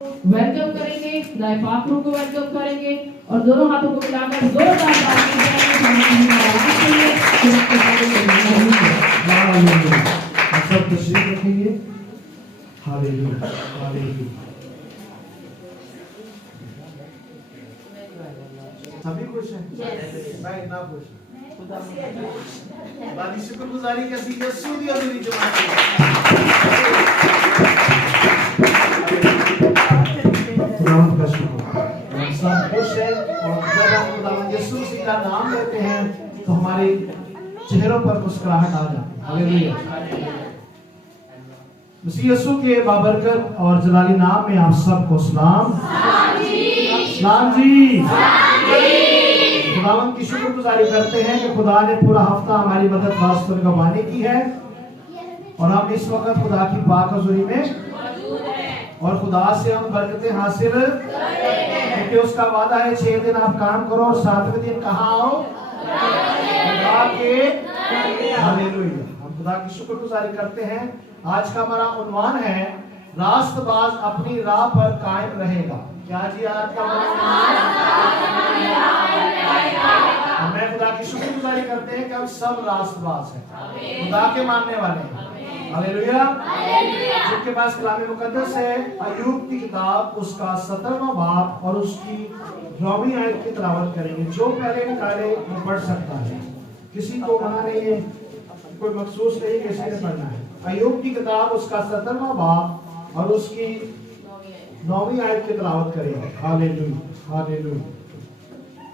Welcome करेंगे, दाएं पाखरों को वेलकम करेंगे और दोनों हाथों को मिलाकर जोरदार सब तशरीफ रखेंगे। Hallelujah hallelujah. सभी खुश हैं? मैं इतना खुश हूँ। शुक्रगुजारी कैसी यीशु दी अधूरी जमात खुदावंद का शुक्र। हम सब खुश हैं और जब हम खुदावंद यीशु मसीह का नाम लेते हैं तो हमारे चेहरों पर मुस्कुराहट आ जाती है। हालेलुया। मसीह यीशु के बाबरकत और जलाली नाम में आप सबको सलाम सलाम जी। खुदावंद की शुक्रगुजारी करते हैं कि खुदा ने पूरा हफ्ता हमारी मदद वास्ते गवाही की है और हम इस वक्त खुदा की पाक हज़ूरी में और खुदा से हम बरकतें हासिल क्योंकि उसका वादा है 6 दिन आप काम करो और 7वें दिन कहाँ आओ खुदा के। हालेलुया। हम खुदा की शुक्रगुजारी करते हैं। आज का हमारा उन्वान है रास्तबाज अपनी राह पर कायम रहेगा। क्या जी आज का हमें खुदा की शुक्रगुजारी करते हैं कि हम सब रास्तबाज हैं, खुदा के मानने वाले हैं। हालेलुया। जिनके पास कलाम मुकद्दस है अय्यूब की किताब उसका 17वां बाब और उसकी 9वीं आयत की तिलावत करेंगे। जो पहले निकाले वो पढ़ सकता है, किसी को मना नहीं है, कोई मखसूस नहीं किसी ने पढ़ना है। अय्यूब की किताब उसका 17वां बाब और उसकी 9वीं आयत की तिलावत करेंगे। Hallelujah hallelujah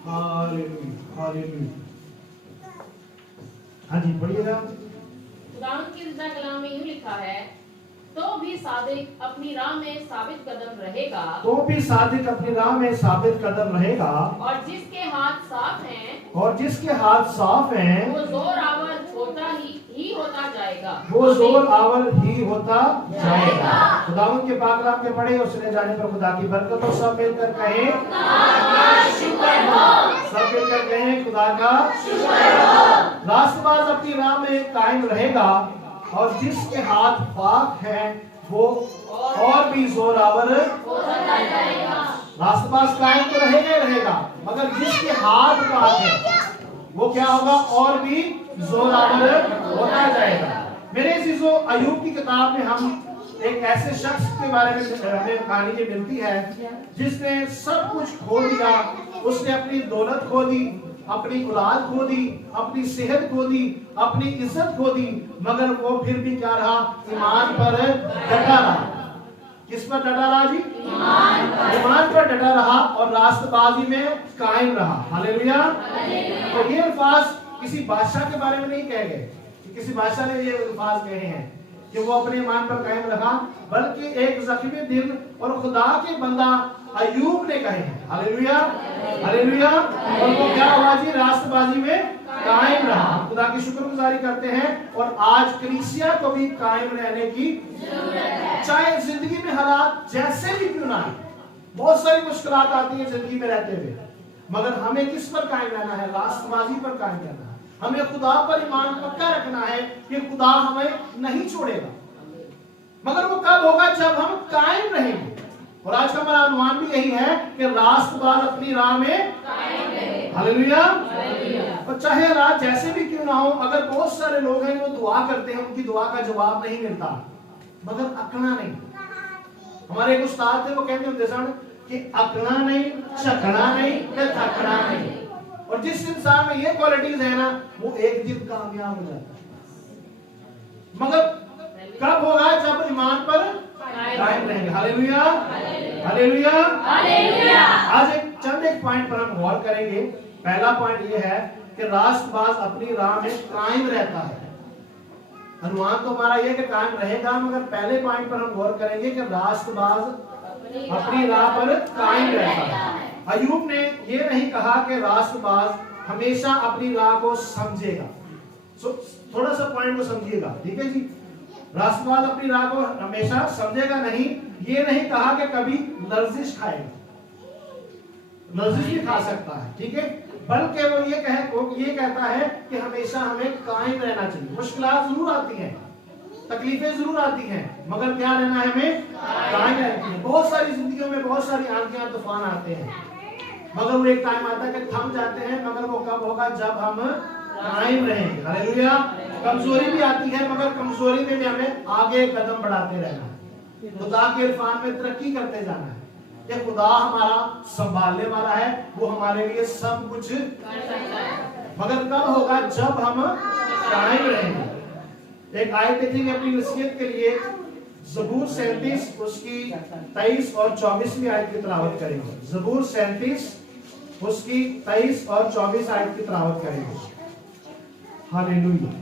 hallelujah hallelujah. हाँ जी पढ़िएगा। खुदावंद की ज़िंदा कलाम में यूं लिखा है, तो भी सादिक अपनी राह में साबित कदम रहेगा, तो भी सादिक अपनी राह में साबित कदम रहेगा और जिसके हाथ साफ हैं और जिसके हाथ साफ हैं वो जोर आवर होता ही होता जाएगा, वो जोर आवर ही होता जाएगा। खुदावंद के पाक कलाम के पढ़े और सुने जाने पर खुदा की बरकत हो। सब मिलकर कहें सब मिलकर कहें खुदा का रास्तबाज अपनी राह में कायम रहेगा और जिसके हाथ पाक है वो और भी जोरावर रास्तबाज कायम तो रहेगा ही रहेगा, मगर जिसके हाथ पाक है वो क्या होगा और भी जोरावर होता जाएगा। मेरे अजीजों, अय्यूब की किताब में हम एक ऐसे शख्स के बारे में हमें कहानी ये मिलती है जिसने सब कुछ खो दिया। उसने अपनी दौलत खो दी, अपनी औलाद खो दी, अपनी सेहत खो दी, अपनी इज्जत खो दी, मगर वो फिर भी क्या रहा? ईमान पर डटा रहा। किस पर डटा रहा जी? ईमान पर डटा रहा और रास्तबाजी में कायम रहा। हालेलुया। तो ये अल्फाज किसी बादशाह के बारे में नहीं कहे गए कि किसी बादशाह ने ये अल्फाज कहे हैं कि वो अपने ईमान पर कायम रहा, बल्कि एक ज़ख्मी दिल और खुदा के बंदा अय्यूब ने कहे हैं। Hallelujah hallelujah. और वो क्या हुआ जी? रास्तबाजी में कायम रहा। खुदा की शुक्रगुजारी करते हैं और आज कलीसिया को भी कायम रहने की जरूरत है। चाहे जिंदगी में हालात जैसे भी क्यों ना आए, बहुत सारी मुश्किलात आती है जिंदगी में रहते हुए, मगर हमें किस पर कायम रहना है? रास्तबाजी पर कायम रहना है। हमें खुदा पर ईमान पक्का रखना है कि खुदा हमें नहीं छोड़ेगा, मगर वो कब होगा? जब हम कायम रहेंगे। और आज का हमारा अनुमान भी यही है कि रास्तबाज अपनी राह में कायम रहे। हालेलुया। और चाहे हालात जैसे भी क्यों ना हो, अगर बहुत सारे लोग हैं जो दुआ करते हैं, उनकी दुआ का जवाब नहीं मिलता, मगर अकना नहीं। हमारे एक उस्ताद थे, वो कहते होते सन कि अकना नहीं, चकना नहीं, थकना नहीं। और जिस इंसान में ये क्वालिटीज है ना, वो एक दिन कामयाब हो जाता है। मगर कब होगा? जब ईमान पर कायम रहेंगे। Hallelujah hallelujah hallelujah. आज एक पॉइंट पर हम गौर करेंगे। पहला पॉइंट ये है कि रास्तबाज अपनी राह में कायम रहता है। अनुमान तो हमारा ये कि कायम रहेगा, मगर पहले पॉइंट पर हम गौर करेंगे कि रास्तबाज अपनी राह पर कायम रहता है। अय्यूब ने ये नहीं कहा कि रास्तबाज हमेशा अपनी राह को समझेगा। थोड़ा सा पॉइंट को समझिएगा, ठीक है जी। रास्तबाज अपनी राह को हमेशा समझेगा नहीं। ये नहीं कहा कि कभी लर्जिश खाएगा, लर्जिश भी खा सकता है, ठीक है, बल्कि वो ये कहता है कि हमेशा हमें कायम रहना चाहिए। मुश्किलात जरूर आती हैं, तकलीफें जरूर आती हैं, मगर क्या रहना है हमें? कायम रहना है। बहुत सारी जिंदगियों में बहुत सारी आंधियां तूफान आते हैं, मगर वो एक टाइम आता है कि थम जाते हैं, मगर वो कब होगा? जब हम कायम रहेंगे। हालेलुया। कमजोरी भी आती है, मगर कमजोरी में भी हमें आगे कदम बढ़ाते रहना है, खुदा के इरफान में तरक्की करते जाना है कि खुदा हमारा संभालने वाला है, वो हमारे लिए सब कुछ कर सकता है, मगर कब होगा? जब हम कायम रहेंगे। एक आयत देखेंगे अपनी नसीहत के लिए, ज़बूर 37 उसकी 23 और 24वीं आयत की तिलावत करेंगे। ज़बूर 37 उसकी 23 और 24 आयत की तिलावत करेंगे। हालेलुया।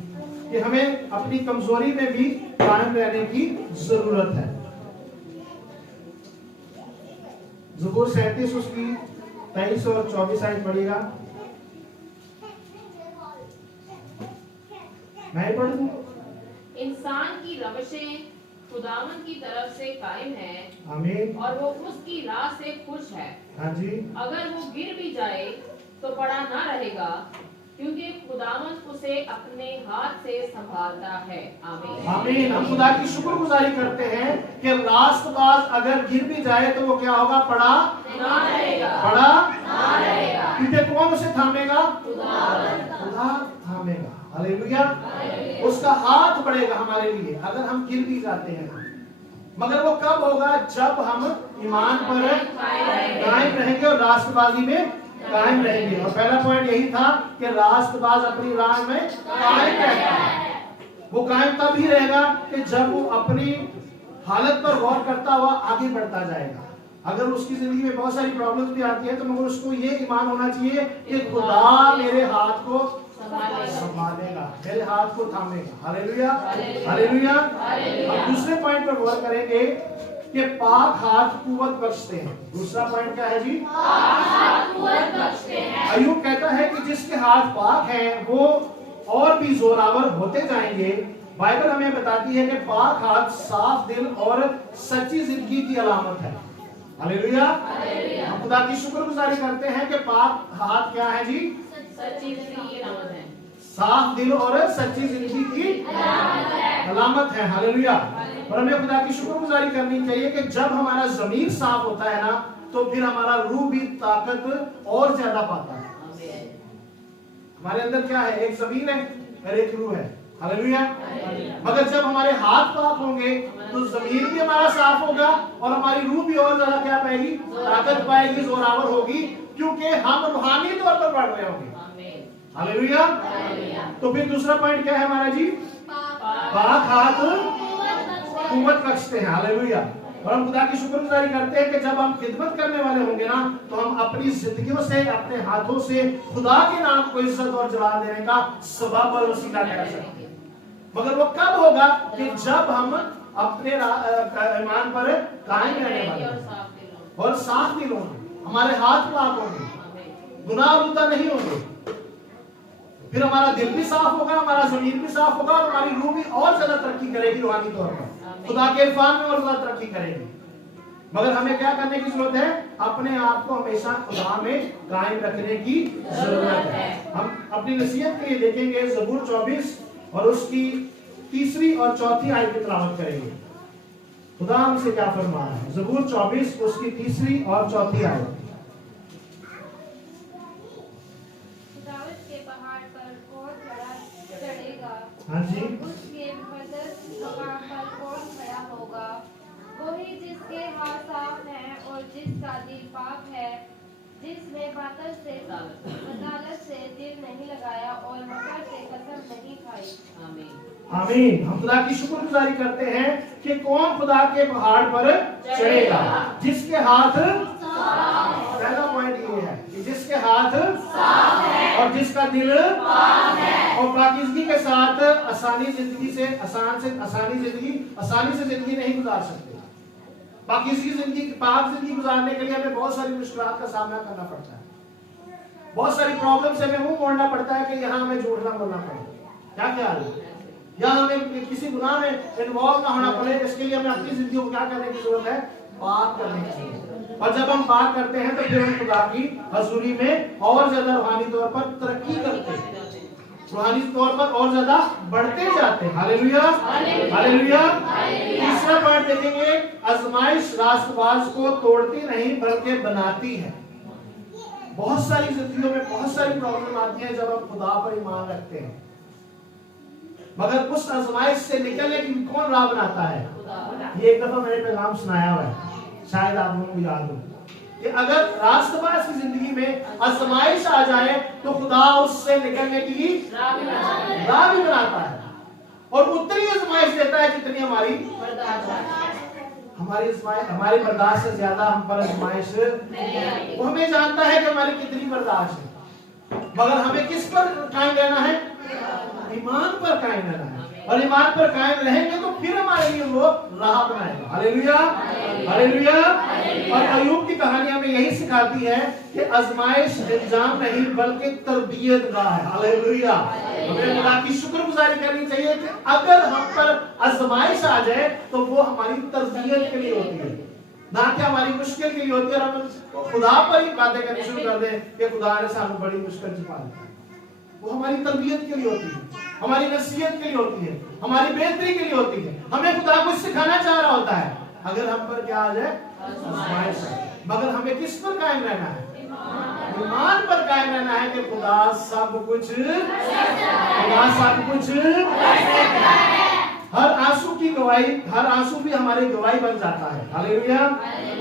कि हमें अपनी कमजोरी में भी कायम रहने की जरूरत है। ज़बूर 37 उसकी 23 और 24 आयत पढ़िएगा। मैं पढ़ दूं? इंसान की रवशें खुदावन की तरफ से कायम है, आमीन, और वो उसकी राह से खुश है। हाँ जी। अगर वो गिर भी जाए तो पड़ा ना रहेगा, क्योंकि खुदावन उसे अपने हाथ से संभालता है। आमीन। आमीन। हम खुदा की शुक्रगुजारी करते हैं कि रास्तबाज अगर गिर भी जाए तो वो क्या होगा? पड़ा ना रहेगा, पड़ा ना रहेगा, क्योंकि कौन उसे थामेगा? खुदा थामेगा। हालेलुया। उसका हाथ बढ़ेगा हमारे लिए अगर हम गिर भी जाते हैं, मगर वो कब होगा? जब हम ईमान पर कायम रहेंगे और रास्तबाजी में कायम रहेंगे। और पहला पॉइंट यही था कि रास्तबाज अपनी राह में कायम रहता है। वो कायम तब ही रहेगा कि जब वो अपनी हालत पर गौर करता हुआ आगे बढ़ता जाएगा। अगर उसकी जिंदगी में बहुत सारी प्रॉब्लम्स भी आती है, तो मगर उसको ये ईमान होना चाहिए कि खुदा मेरे हाथ को संभालेगा, मेरे हाथ को थामेगा। Hallelujah, hallelujah. अब दूसरे पॉइंट पर गौर करेंगे कि पाक हाथ कुव्वत बख्शते हैं। दूसरा पॉइंट क्या है जी? पाक हाथ कुव्वत बख्शते हैं। अय्यूब कहता है कि जिसके हाथ पाक हैं वो और भी जोरावर होते जाएंगे। बाइबल हमें बताती है कि पाक हाथ साफ दिल और सच्ची जिंदगी की अलामत है। हालेलुया। हम खुदा की शुक्रगुजारी करते हैं कि पाक हाथ क्या है जी? सच्ची जिंदगी की अलामत है, साफ दिल और सच्ची जिंदगी की अलामत है। हालेलुया। और हमें खुदा की शुक्रगुजारी करनी चाहिए कि जब हमारा ज़मीर साफ होता है ना, तो फिर हमारा रूह भी ताकत और ज्यादा पाता है। हमारे अंदर क्या है? एक ज़मीर है और एक रूह है। हालेलुया। मगर जब हमारे हाथ पाक होंगे तो ज़मीर भी हमारा साफ होगा और हमारी रूह भी और ज्यादा क्या पाएगी? ताकत पाएगी, जोरावर होगी, क्योंकि हम रूहानी तौर पर बढ़ रहे होंगे। हालेलुया। तो फिर दूसरा पॉइंट क्या है हमारा जी? पाक हाथ कुव्वत बख्शते हैं। हालेलुया। और हम खुदा की शुक्रगुजारी करते हैं कि जब हम खिदमत करने वाले होंगे ना, तो हम अपनी जिंदगियों से, अपने हाथों से खुदा के नाम को इज्जत और जलाल देने का सबब और वसीला कर सकते हैं। मगर वो कब होगा? कि जब हम अपने ईमान पर कायम रहने वाले और साफ दिल होंगे, हमारे हाथ पाक होंगे, गुनाह आलूदा नहीं होंगे, फिर हमारा दिल भी साफ होगा, हमारा ज़मीर भी साफ होगा और हमारी रूह भी और ज्यादा तरक्की करेगी रूहानी तौर पर, खुदा के इरफान में और ज्यादा तरक्की करेगी। मगर हमें क्या करने की जरूरत है? अपने आप को हमेशा खुदा में कायम रखने की जरूरत है। हम अपनी नसीहत के लिए देखेंगे ज़बूर 24 और उसकी 3री और 4थी आयत की तिलावत करेंगे। खुदा हमसे क्या फरमा रहा है? ज़बूर 24 उसकी 3री और 4थी आयत। हाँ जी। उसके मुकद्दस मकाम पर कौन खड़ा होगा? वही जिसके हाथ साफ हैं और जिसका दिल पाक है, जिसने बातल से अदालत से दिल नहीं लगाया और मकर से कसम नहीं खाई। आमीन। आमीन। हम खुदा की शुक्रगुजारी करते हैं कि कौन खुदा के पहाड़ पर चढ़ेगा? जिसके हाथ पहला पॉइंट ये है कि जिसके हाथ साफ है और जिसका दिल पाक है और पाकीज़गी के साथ आसानी से जिंदगी नहीं गुजार सकते। पाकीज़गी जिंदगी, पाक जिंदगी गुजारने के लिए हमें बहुत सारी मुश्किलात का सामना करना पड़ता है, बहुत सारी प्रॉब्लम से हमें मुंह मोड़ना पड़ता है कि यहाँ हमें झूठ ना बोलना पड़े। क्या ख्याल है? या हमें किसी गुनाह में इन्वॉल्व ना होना पड़े। इसके लिए हमें अपनी जिंदगी को क्या करने की जरूरत है? पाक करने की जरूरत है। और जब हम पाक करते हैं तो फिर हम खुदा की हजूरी में और ज्यादा रूहानी तौर पर तरक्की करते हैं। रूहानी तौर पर और ज्यादा बढ़ते जाते हैं। Hallelujah, hallelujah. तीसरा पॉइंट देखेंगे, आजमाइश राष्ट्रवाद को तोड़ती नहीं बल्कि बनाती है। बहुत सारी जिंदगियों में बहुत सारी प्रॉब्लम आती है जब हम खुदा पर ईमान रखते हैं, मगर उस आजमाइश से निकलने की कौन राह बनाता है? ये एक दफा मैंने पैगाम सुनाया हुआ है, शायद आप लोगों को याद हो कि अगर राष्ट्रवाद की जिंदगी में आजमाइश आ जाए तो खुदा उससे निकलने की राह भी बनाता है और उतनी आजमाइश देता है जितनी हमारी बर्दाश्त से ज्यादा हम पर आजमाइश। वो हमें जानता है कि हमारी कितनी बर्दाश्त है, मगर हमें किस पर कायम रहना है? ईमान पर कायम रहना है। और ईमान पर कायम रहेंगे तो फिर हमारे लिए वो राह बनाएगा। Hallelujah, hallelujah. और अय्यूब की कहानी हमें यही सिखाती है कि आजमाइश इंजाम नहीं बल्कि तरबियत गाह है। हालेलुया। हमें खुदा की शुक्रगुजारी करनी चाहिए कि अगर हम पर आजमाइश आ जाए तो वो हमारी तरबियत के लिए होती है, ना कि हमारी मुश्किल के लिए होती है। और हम खुदा पर ही बातें करनी शुरू कर दें कि खुदा ने सानू बड़ी मुश्किल छुपा दी, वो हमारी तरबियत के लिए होती है, हमारी नसीहत के लिए होती है, हमारी बेहतरी के लिए होती है। हमें खुदा कुछ सिखाना चाह रहा होता है। अगर हम पर क्या आ जाए? आजमाइश, मगर हमें किस पर कायम रहना है? ईमान पर कायम रहना है कि खुदा सब कुछ, खुदा सब कुछ। हर आंसू की गवाही, हर आंसू भी हमारी गवाही बन जाता है। हालेलुया।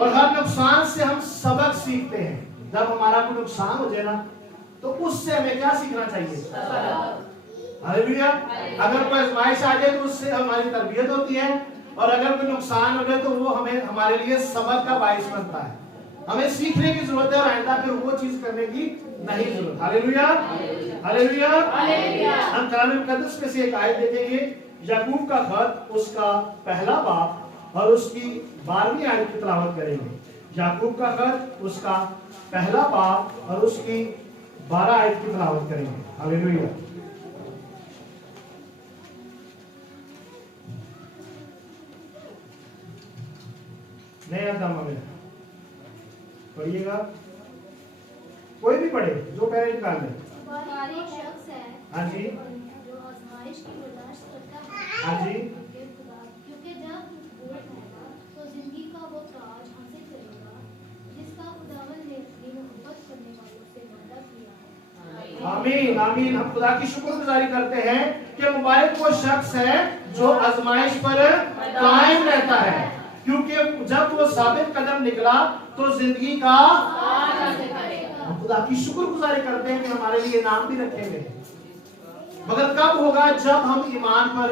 और हर नुकसान से हम सबक सीखते हैं। जब हमारा कोई नुकसान हो जाए ना तो उससे हमें क्या सीखना चाहिए? हालेलुया। अगर कोई आजमाइश आ जाए तो उससे हमारी तरबियत होती है, और अगर कोई नुकसान हो जाए तो वो हमें हमारे लिए सबक का बाइस बनता है। हमें सीखने की जरूरत है और आइंदा फिर वो चीज करने की नहीं जरूरत। Hallelujah, hallelujah. हम कलाम मुकद्दस में से एक आयत देखेंगे, याकूब का खत उसका पहला बाब और उसकी 12वीं आयत की तिलावत करेंगे। याकूब का खत उसका पहला बाब और उसकी 12 आयत की तिलावत करेंगे। हालेलुया। नया दामा में पढ़िएगा, कोई भी पढ़े, जो पहले निकाल ले। शख्स है हाँ जी, जो आजमाइश की बर्दाश्त करता है। हाँ जी। क्योंकि जब वो उठाएगा तो जिंदगी का वो ताज हासिल करेगा जिसका खुदावंद ने अपनी मोहब्बत करने वालों से वादा किया है। आमीन, आमीन। हम खुदा की शुक्रगुजारी करते हैं कि मुबारक वो शख्स है जो आजमाइश पर कायम रहता है, क्योंकि जब वो साबित कदम निकला तो जिंदगी का हम खुदा की शुक्रगुजारी करते हैं कि हमारे लिए नाम भी रखे गए। मगर कब होगा? जब हम ईमान पर,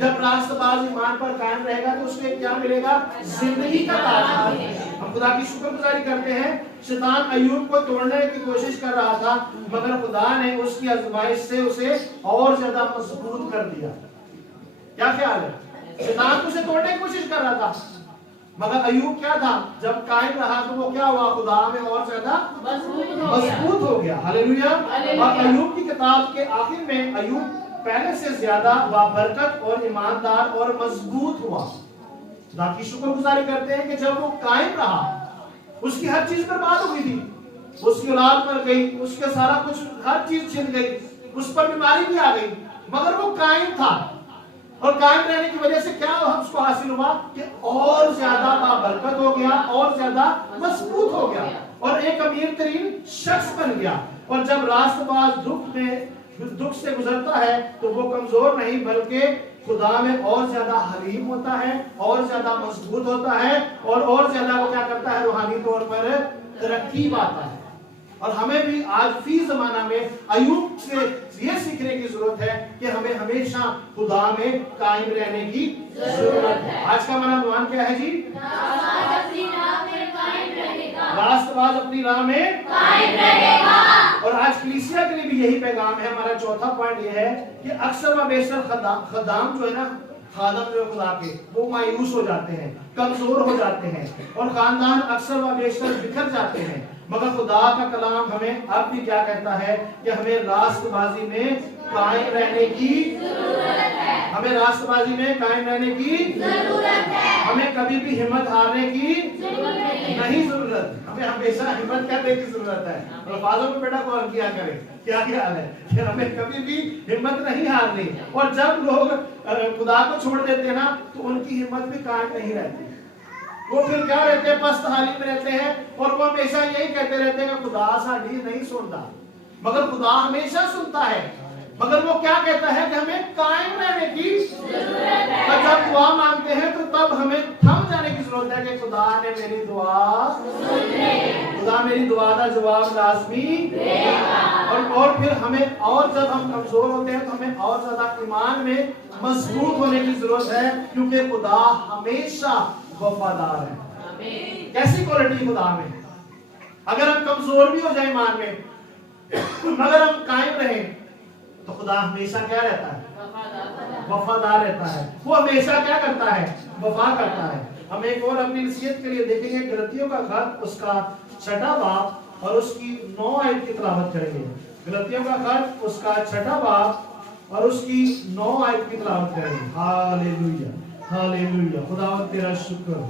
जब रास्तबाज ईमान पर कायम रहेगा तो उसमें क्या मिलेगा? जिंदगी का ताज। हम खुदा की शुक्रगुजारी करते हैं। शैतान अय्यूब को तोड़ने की कोशिश कर रहा था, मगर खुदा ने उसकी आजमाइश से उसे और ज्यादा मजबूत कर दिया। क्या ख्याल है? शैतान उसे तोड़ने की कोशिश कर रहा था, मगर अय्यूब क्या था? जब कायम रहा तो वो क्या हुआ? खुदा में और ज्यादा मजबूत हो गया। हालेलुया। और अय्यूब की किताब के आखिर में अय्यूब पहले से ज्यादा बाबरकत और ईमानदार और मजबूत हुआ। खुदा की शुक्रगुजारी करते हैं कि जब वो कायम रहा, उसकी हर चीज बर्बाद हो गई थी, उसकी औलाद मर गई, उसके सारा कुछ, हर चीज छिन गई, उस पर बीमारी भी आ गई, मगर वो कायम था। और कायम रहने की वजह से क्या उसको हासिल हुआ कि और ज्यादा बाबरकत हो गया, और ज्यादा मजबूत हो गया और एक अमीर तरीन शख्स बन गया। और जब रास्तबाज दुख से गुजरता है तो वो कमजोर नहीं बल्कि खुदा में और ज्यादा हलीम होता है, और ज्यादा मजबूत होता है, और ज्यादा वो क्या करता है? रूहानी तौर पर तरक्की पाता है। और हमें भी आज फी जमाना में अय्यूब से ये सीखने की जरूरत है कि हमें हमेशा खुदा में कायम रहने की जरूरत है। आज का हमारा अनुमान क्या है जी? राष्ट्रवाद अपनी राह में कायम रहेगा। और आज कलीसिया के लिए भी यही पैगाम है। हमारा चौथा पॉइंट ये है कि अक्सर व बेशतर खदाम जो है ना, खादम जो खुदा के, वो मायूस हो जाते हैं, कमजोर हो जाते हैं, और खानदान अक्सर व बेशतर बिखर जाते हैं। मगर खुदा का कलाम हमें अब भी क्या कहता है कि हमें रास्तबाजी में कायम रहने की जरूरत है। हमें रास्तबाजी में कायम रहने की जरूरत है। हमें कभी भी हिम्मत हारने की नहीं जरूरत। जरूरत है, हमें हमेशा हिम्मत करने की जरूरत है। अल्फाजों में बेटा गौर किया करें, क्या ख्याल है कि हमें कभी भी हिम्मत नहीं हारनी। और जब लोग खुदा को छोड़ देते हैं ना, तो उनकी हिम्मत भी कायम नहीं रहती। वो फिर क्या रहते हैं, पस्त हाली में रहते हैं, और वो हमेशा यही कहते रहते हैं कि खुदा साड़ी नहीं सुनता। मगर खुदा हमेशा सुनता है, मगर वो क्या कहता है कि हमें कायम रहने की जरूरत है। और जब दुआ मांगते हैं तो तब हमें थम जाने की जरूरत है कि खुदा ने मेरी दुआ सुन ली, खुदा मेरी दुआ का जवाब लाजमी देगा। और फिर हमें, और जब हम कमजोर होते हैं तो हमें और ज्यादा ईमान में मजबूत होने की जरूरत है, क्योंकि खुदा हमेशा वफादार है। कैसी क्वालिटी खुदा में, अगर हम कमजोर भी हो जाए ईमान में मगर हम कायम रहें तो खुदा हमेशा क्या रहता है, वफादार रहता है। वो हमेशा क्या करता है, वफा करता है। हम एक और अपनी नसीहत के लिए देखेंगे गलतियों का खत उसका 6वां बाब और उसकी 9 आयत की तिलावत करेंगे। गलतियों का खत उसका 6वां बाब और उसकी 9 आयत की तिलावत करेंगे। Hallelujah hallelujah. खुदावंद तेरा शुक्र हो,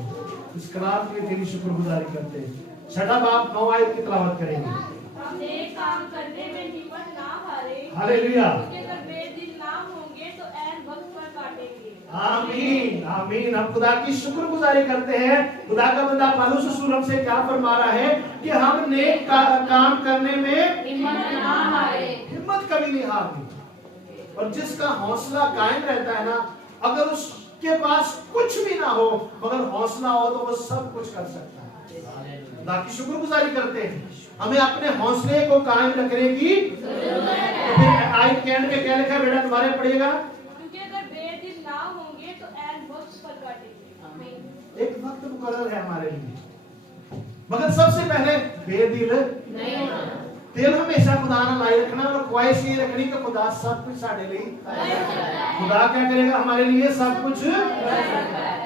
इस कलाम के लिए तेरी शुक्रगुजारी करते हैं। 6वां बाब 9 आयत की तिलावत करेंगे। नेक काम करने में हिम्मत ना हारे, हालेलुया। क्योंकि अगर बेदिल ना होंगे तो ऐन वक्त पर काटेंगे। आमीन आमीन। हम खुदा की शुक्रगुजारी करते हैं। खुदा का बंदा पौलुस रसूल हमसे क्या फरमा रहा है कि हम नेक काम करने में हिम्मत ना हारे, हिम्मत कभी नहीं हारनी। और जिसका हौसला कायम रहता है ना, अगर उसके पास कुछ भी ना हो मगर हौसला हो तो वो सब कुछ कर सकता है। खुदा की शुक्रगुजारी करते हैं। हमें अपने हौसले को कायम रखने की जरूरत है। तो फिर आयत के एंड में क्या लिखा है बेटा, तुम्हारे पढ़िएगा। क्योंकि अगर बेदिल ना होंगे तो ऐन वक्त पर काटेंगे। एक वक्त मुकर्रर है हमारे लिए, मगर सबसे पहले बेदिल नहीं होना। दिल हमेशा खुदा ना लाई रखना और ख्वाहिश ये रखनी कि खुदा सब कुछ साढ़े लिए, खुदा क्या करेगा हमारे लिए, सब कुछ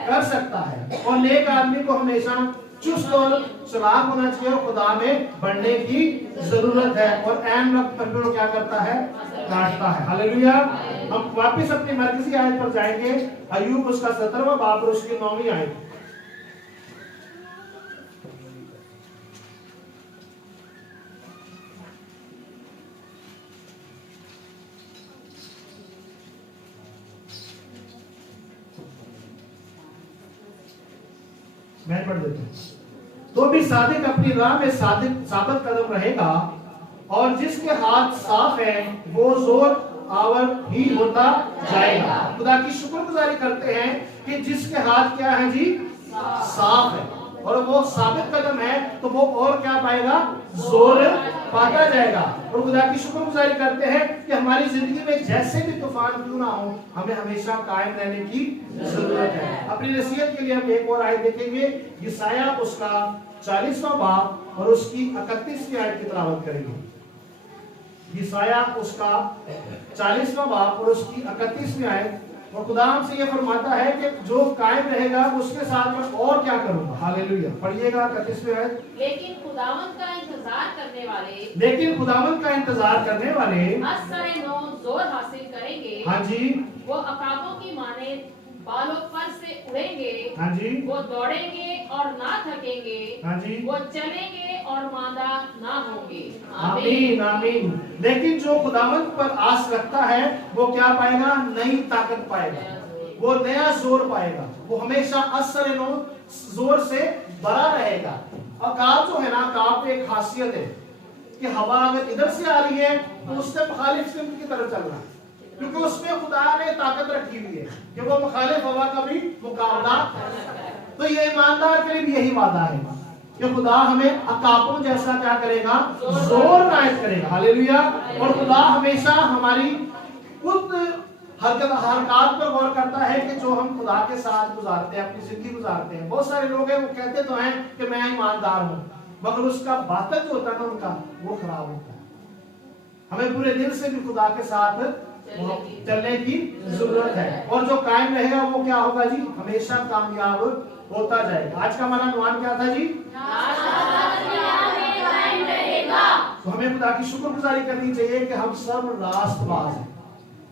कर सकता है। और नेक आदमी को हमेशा चुस्त और चालाक होना चाहिए और खुदा में बढ़ने की जरूरत है। और ऐन वक्त पर वो क्या करता है, काटता है। हालेलुया। हम वापस अपनी मरकजी आयत पर जाएंगे, अय्यूब उसका 17वां बाब और उसकी 9वीं आयत। मैं पढ़ देता हूं। तो भी सादिक अपनी राह में साबित कदम रहेगा, और जिसके हाथ साफ है वो जोर आवर ही होता जाएगा। खुदा की शुक्रगुजारी करते हैं कि जिसके हाथ क्या है जी, साफ है, और वो साबित कदम है, तो वो और क्या पाएगा, जोर पाता जाएगा। और खुदा की शुक्रगुजारी करते हैं कि हमारी जिंदगी में जैसे भी तूफान क्यों ना हो, हमें हमेशा कायम रहने की जरूरत है। अपनी नसीहत के लिए हम एक और आयत देखेंगे, यशायाह उसका 40वां बाब और उसकी 31वीं आयत की तिलावत करेंगे। यशायाह उसका 40वां बाब और उसकी 31वीं आयत। और खुदा हमसे ये फरमाता है कि जो कायम रहेगा उसके साथ मैं और क्या करूंगा। हालेलुया। पढ़िएगा 31वीं आयत। लेकिन खुदावंद का इंतजार करने वाले, लेकिन खुदावंद का इंतजार करने वाले असरे नो जोर हासिल करेंगे। हाँ जी, वो अकाबों की माने बालों पर से उड़ेंगे। हाँ जी, वो दौड़ेंगे और ना थकेंगे। हाँ जी। वो चलेंगे और मादा ना होंगे। आमीन आमीन। लेकिन जो खुदावंद पर आस रखता है वो क्या पाएगा, नई ताकत पाएगा, वो नया जोर पाएगा, वो हमेशा असर नो जोर से भरा रहेगा। अकाब जो है ना, अकाब एक खासियत है कि हवा अगर इधर से आ रही है तो उससे मुखालिफ सिमत की तरफ चलना है, क्योंकि उसमें खुदा ने ताकत रखी हुई है कि वो मुखालिफ हवा का भी मुकाबला। तो ये ईमानदार के लिए भी यही वादा है कि खुदा हमें अकापों जैसा क्या करेगा, जोर नायत करेगा। हालेलुया। और खुदा हमेशा हमारी उन हरकत पर गौर करता है कि जो हम खुदा के साथ गुजारते हैं, अपनी जिंदगी गुजारते हैं। बहुत सारे लोग हैं वो कहते तो हैं कि मैं ईमानदार हूं, मगर उसका बातन जो होता है ना उनका, वो खराब होता है। हमें पूरे दिल से भी खुदा के साथ चलने की जरूरत है। और जो कायम रहेगा वो क्या होगा जी, हमेशा कामयाब होता जाएगा। आज का हमारा अनुमान क्या था जी, तो हमें खुदा की शुक्रगुजारी करनी चाहिए कि हम सब रास्तबाज हैं।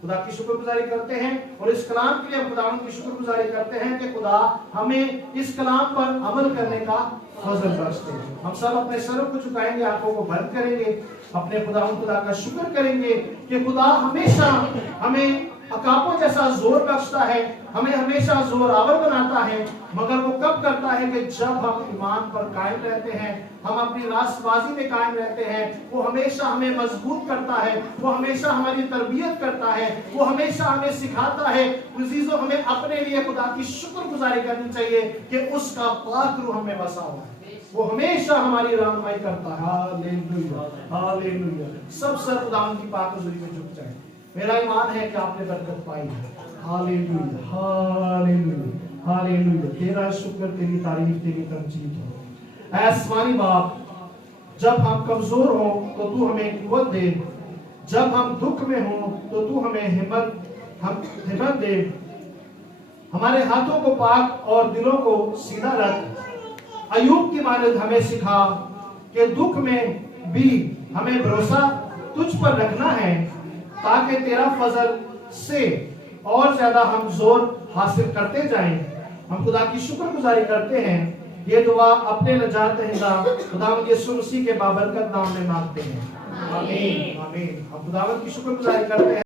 खुदा की शुक्रगुजारी करते हैं और इस कलाम के लिए हम खुदावंद की शुक्रगुजारी करते हैं कि खुदा हमें इस कलाम पर अमल करने का फजल बख्शते हैं। हम सब अपने सरों को झुकाएंगे, आंखों को बंद करेंगे, अपने खुदा का शुक्र करेंगे कि खुदा हमेशा हमें अकापों जैसा जोर बख्शता है, हमें हमेशा जोर आवर बनाता है, मगर वो कब करता है कि जब हम ईमान पर कायम रहते हैं, हम अपनी रास्तबाजी में कायम रहते हैं। वो हमेशा हमें मजबूत करता है, वो हमेशा हमारी तरबियत करता है, वो हमेशा हमें सिखाता है। अजीजों, हमें अपने लिए खुदा की शुक्रगुजारी करनी चाहिए कि उसका पाक रूह हमें बसा हुआ है, वो हमेशा हमारी रहनुमाई करता है। Hallelujah, hallelujah. सब सर खुदावंद की पाक हुजूरी में झुक जाए। मेरा ईमान है कि आपने बरकत पाई है। Hallelujah, hallelujah, hallelujah. तेरा शुक्र, तेरी तारीफ, तेरी तमजीद हो। ऐ आसमानी बाप, जब हम कमजोर हो तो तू हमें कुव्वत दे, जब हम दुख में हो तो तू हमें हिम्मत दे। हमारे हाथों को पाक और दिलों को सीधा रख। अयूब की मानद हमें सिखा कि दुख में भी हमें भरोसा तुझ पर रखना है, ताकि तेरा फजल से और ज्यादा हम जोर हासिल करते जाएं। हम खुदा की शुक्रगुजारी करते हैं। ये दुआ अपने नजात दहिंदा खुदावंद यीशु मसीह के बाबरकत नाम में मांगते हैं। आमीन, आमीन। हम खुदावंद की शुक्रगुजारी करते हैं।